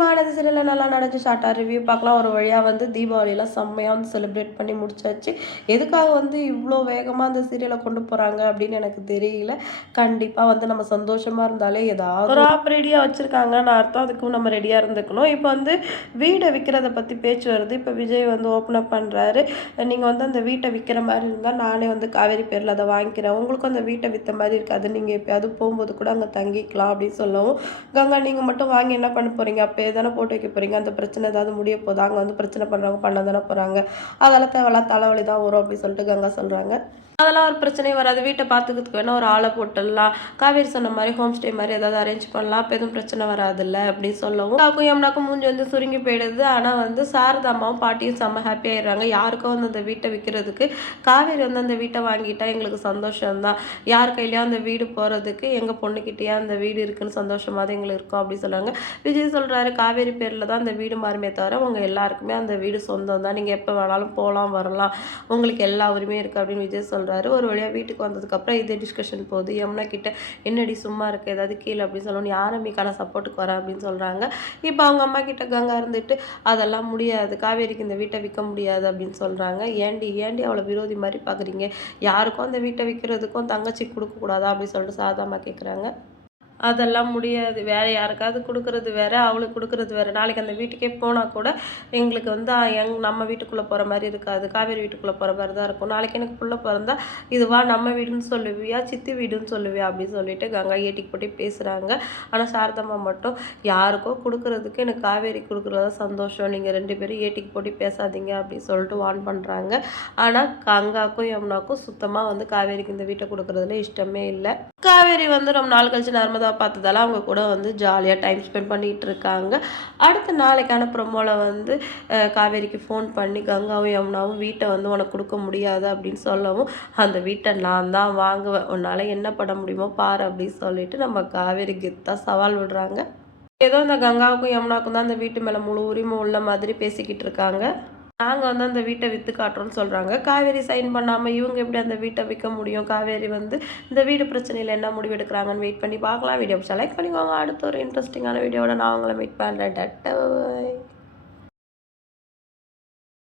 மாநதி சீரியலில் நல்லா நடந்துச்சு. ஷார்ட்டாக ரிவ்யூ பார்க்கலாம். ஒரு வழியாக வந்து தீபாவளியெல்லாம் செம்மையாக வந்து செலிப்ரேட் பண்ணி முடிச்சாச்சு. எதுக்காக வந்து இவ்வளோ வேகமாக அந்த சீரியலை கொண்டு போகிறாங்க அப்படின்னு எனக்கு தெரியல. கண்டிப்பாக வந்து நம்ம சந்தோஷமாக இருந்தாலே ஏதாவது ஒரு ஆப் ரெடியாக வச்சுருக்காங்கன்னு அர்த்தம். அதுக்கும் நம்ம ரெடியாக இருந்துக்கணும். இப்போ வந்து வீடை விற்கிறத பற்றி பேச்சு வருது. இப்போ விஜய் வந்து ஓப்பன் அப் பண்ணுறாரு. நீங்கள் வந்து அந்த வீட்டை விற்கிற மாதிரி இருந்தால் நானே வந்து காவேரி பேரில் அதை வாங்கிக்கிறேன். உங்களுக்கும் அந்த வீட்டை விற்ற மாதிரி இருக்காது. நீங்கள் எப்போயாவது போகும்போது கூட அங்கே தங்கிக்கலாம் அப்படின்னு சொல்லவும், கங்கா நீங்கள் மட்டும் வாங்கி என்ன பண்ண போகிறீங்க? அப்போ தானே போட்டு வைக்க போகிறீங்க. அந்த பிரச்சனை ஏதாவது முடிய போகுது. அங்கே வந்து பிரச்சனை பண்ணுறவங்க பண்ண தானே போகிறாங்க. அதெல்லாம் தேவையில்லாம் தலைவலி தான் வரும் அப்படின்னு சொல்லிட்டு கங்கா சொல்கிறாங்க. அதெல்லாம் ஒரு பிரச்சனையும் வராது. வீட்டை பார்த்துக்கிறதுக்கு வேணால் ஒரு ஆளை போட்டுடலாம். காவேரி சொன்ன மாதிரி ஹோம் ஸ்டே மாதிரி ஏதாவது அரேஞ்ச் பண்ணலாம். அப்போ எதுவும் பிரச்சனை வராதுல்ல அப்படின்னு சொல்லவும், காக்கும் யமுனாக்கும் மூஞ்சி வந்து சுருங்கி போயிடுது. ஆனால் வந்து சாரதாம்மாவும் பாட்டியும் செம்ம ஹாப்பி ஆயிடுறாங்க. யாருக்கும் வந்து அந்த வீட்டை விற்கிறதுக்கு காவேரி வந்து அந்த வீட்டை வாங்கிட்டா எங்களுக்கு சந்தோஷம்தான். யார் கையிலையும் அந்த வீடு போகிறதுக்கு எங்கள் பொண்ணுக்கிட்டேயே அந்த வீடு இருக்குன்னு சந்தோஷமாக தான் எங்களுக்கு இருக்கும் அப்படின்னு சொல்கிறாங்க. விஜய் சொல்கிறாரு, காவேரி பேரில் தான் அந்த வீடு மாறுமே தவிர உங்கள் எல்லாருக்குமே அந்த வீடு சொந்தம் தான். நீங்கள் எப்போ வேணாலும் போகலாம் வரலாம். உங்களுக்கு எல்லா உரிமையும் இருக்குது அப்படின்னு விஜய் சொல்கிறாரு. ஒரு வழியாக வீட்டுக்கு வந்ததுக்கப்புறம் இதே டிஸ்கஷன் போகுது. யமுனா கிட்ட என்னடி சும்மா இருக்கு ஏதாவது கீழே அப்படின்னு சொல்லணும். யாரமிக்கான சப்போர்ட்டுக்கு வரேன் அப்படின்னு சொல்கிறாங்க. இப்போ அவங்க அம்மா கிட்ட கங்கா இருந்துட்டு அதெல்லாம் முடியாது, காவேரிக்கு இந்த வீட்டை விற்க முடியாது அப்படின்னு சொல்கிறாங்க. ஏண்டி அவளை விரோதி மாதிரி பார்க்குறீங்க? யாருக்கும் அந்த வீட்டை விற்கிறதுக்கும் தங்கச்சி கொடுக்கக்கூடாதா அப்படின்னு சொல்லிட்டு சாரதாம்மா கேட்குறாங்க. அதெல்லாம் முடியாது. வேற யாருக்காவது குடுக்குறது வேற, அவளுக்கு குடுக்குறது வேற. நாளைக்கு அந்த வீட்டுக்கே போனா கூட எங்களுக்கு வந்து நம்ம வீட்டுக்குள்ள போற மாரி இருக்காது. காவேரி வீட்டுக்குள்ள போற மாரி தான் இருக்கும். நாளைக்கு எனக்கு புள்ள பொறந்தா, இதுவா நம்ம வீடுன்னு சொல்லுவியா? சித்தி வீடுன்னு சொல்லுவியா? அப்படின்னு சொல்லிட்டு கங்கா ஏட்டிக்கு போட்டு பேசுறாங்க. ஆனா சாரதாம்மா மட்டும் யாருக்கோ குடுக்குறதுக்கு எனக்கு காவேரி குடுக்குறது தான் சந்தோஷம். நீங்க 2 பேரும் ஏட்டிக்கு போட்டு பேசாதீங்க அப்படின்னு சொல்லிட்டு வார்ன் பண்றாங்க. ஆனா கங்காக்கும் யமுனாக்கும் சுத்தமா வந்து காவேரிக்கு இந்த வீட்டை குடுக்குறதுல இஷ்டமே இல்ல. காவேரி வந்து ரொம்ப நாள் கழிச்சு நர்மதா பார்த்ததால அவங்க கூட வந்து ஜாலியாக டைம் ஸ்பெண்ட் பண்ணிகிட்டு இருக்காங்க. அடுத்த நாளைக்கான ப்ரொமோவில் வந்து காவேரிக்கு ஃபோன் பண்ணி கங்காவும் யமுனாவும் வீட்டை வந்து உனக்கு கொடுக்க முடியாது அப்படின்னு சொல்லவும், அந்த வீட்டை நான் தான் வாங்குவேன், உன்னால் என்ன பண்ண முடியுமோ பாரு அப்படின்னு சொல்லிட்டு நம்ம காவேரி கெத்தாக சவால் விடுறாங்க. ஏதோ இந்த கங்காவுக்கும் யமுனாவுக்கும் தான் அந்த வீட்டு மேலே முழு உரிமை உள்ள மாதிரி பேசிக்கிட்டு இருக்காங்க. நாங்கள் வந்து அந்த வீட்டை விற்று காட்டுறோன்னு சொல்கிறாங்க. காவேரி சைன் பண்ணாமல் இவங்க எப்படி அந்த வீட்டை விற்க முடியும்? காவேரி வந்து இந்த வீடு பிரச்சனையில் என்ன முடிவு எடுக்கிறாங்கன்னு வெயிட் பண்ணி பார்க்கலாம். வீடியோ செலக்ட் பண்ணிக்கோங்க. அடுத்த ஒரு இன்ட்ரெஸ்டிங்கான வீடியோட நான் உங்களை மீட் பண்ணுறேன்.